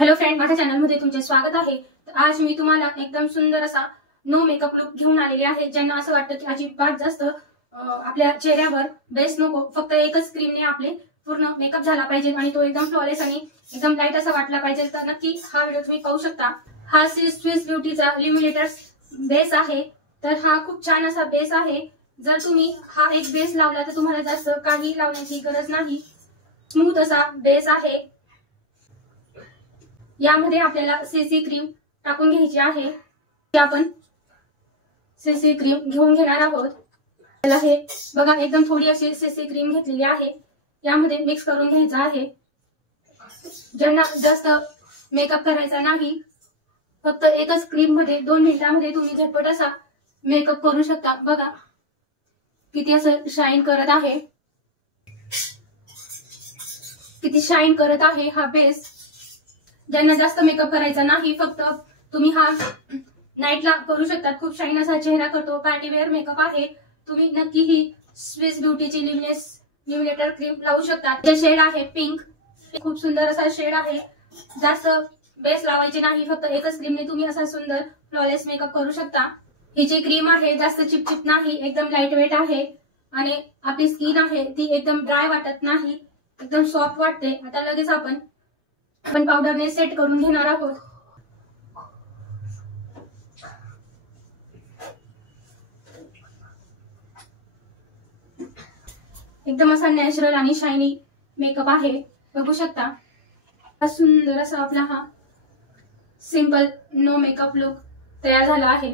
Hello friend, माझ्या चॅनलमध्ये तुमचे स्वागत आहे। तर आज मी तुम्हाला एकदम सुंदर असा नो मेकअप लुक घेऊन आलेले आहे। ज्यांना असं वाटतं की अजिबात जास्त आपल्या चेहऱ्यावर बेस नको, फक्त एकच क्रीमने आपले पूर्ण मेकअप झाला पाहिजे आणि तो एकदम फ्लॉलेस आणि एकदम लाईट असा वाटला पाहिजे, तर नक्की हा व्हिडिओ तुम्ही पाहू शकता। हा स्विस ब्युटीचा ल्युमिनेटर्स बेस आहे। तर हा खूप छान असा बेस आहे। जर तुम्ही हा एक बेस लावला तर तुम्हाला जास्त काही लावण्याची गरज नाही। स्मूथ असा बेस आहे। यामध्ये आपल्याला सीसी क्रीम टाकून घ्यायची आहे। आपण सीसी क्रीम घेऊन घेणार आहोत। त्याला हे बघा, एकदम थोडी अशी सीसी क्रीम घेतलेली आहे। यामध्ये मिक्स करून घ्यायचं आहे। ज्यांना जास्त मेकअप करायचा नाही, फक्त एकच क्रीम मध्ये 2 मिनिटांमध्ये तुम्ही झटपट असा मेकअप करू शकता। बघा किती असं शाईन करत आहे, किती शाईन करत आहे हा बेस। ज्यांना जास्त मेकअप करायचा नाही, फक्त तुम्ही हा नाईटला करू शकता। खूप शाईन असा चेहरा करतो, पार्टी वेअर मेकअप आहे। तुम्ही नक्की ही स्विस ब्युटीची ल्युमिनेटर क्रीम लावू शकता। हे शेड आहे पिंक, खूप सुंदर असा शेड आहे। जास्त बेस लावायचे नाही, फक्त एकच क्रीमने तुम्ही असा सुंदर फ्लॉलेस मेकअप करू शकता। ही जी क्रीम आहे जास्त चिपचिप नाही, एकदम लाईट वेट आहे आणि आपली स्किन आहे ती एकदम ड्राय वाटत नाही, एकदम सॉफ्ट वाटते। आता लगेच आपण पावडरने सेट करून घेणार आहोत। एकदम असा नॅचरल आणि शायनी मेकअप आहे, बघू शकता। हा सुंदर असा आपला हा सिंपल नो मेकअप लुक तयार झाला आहे।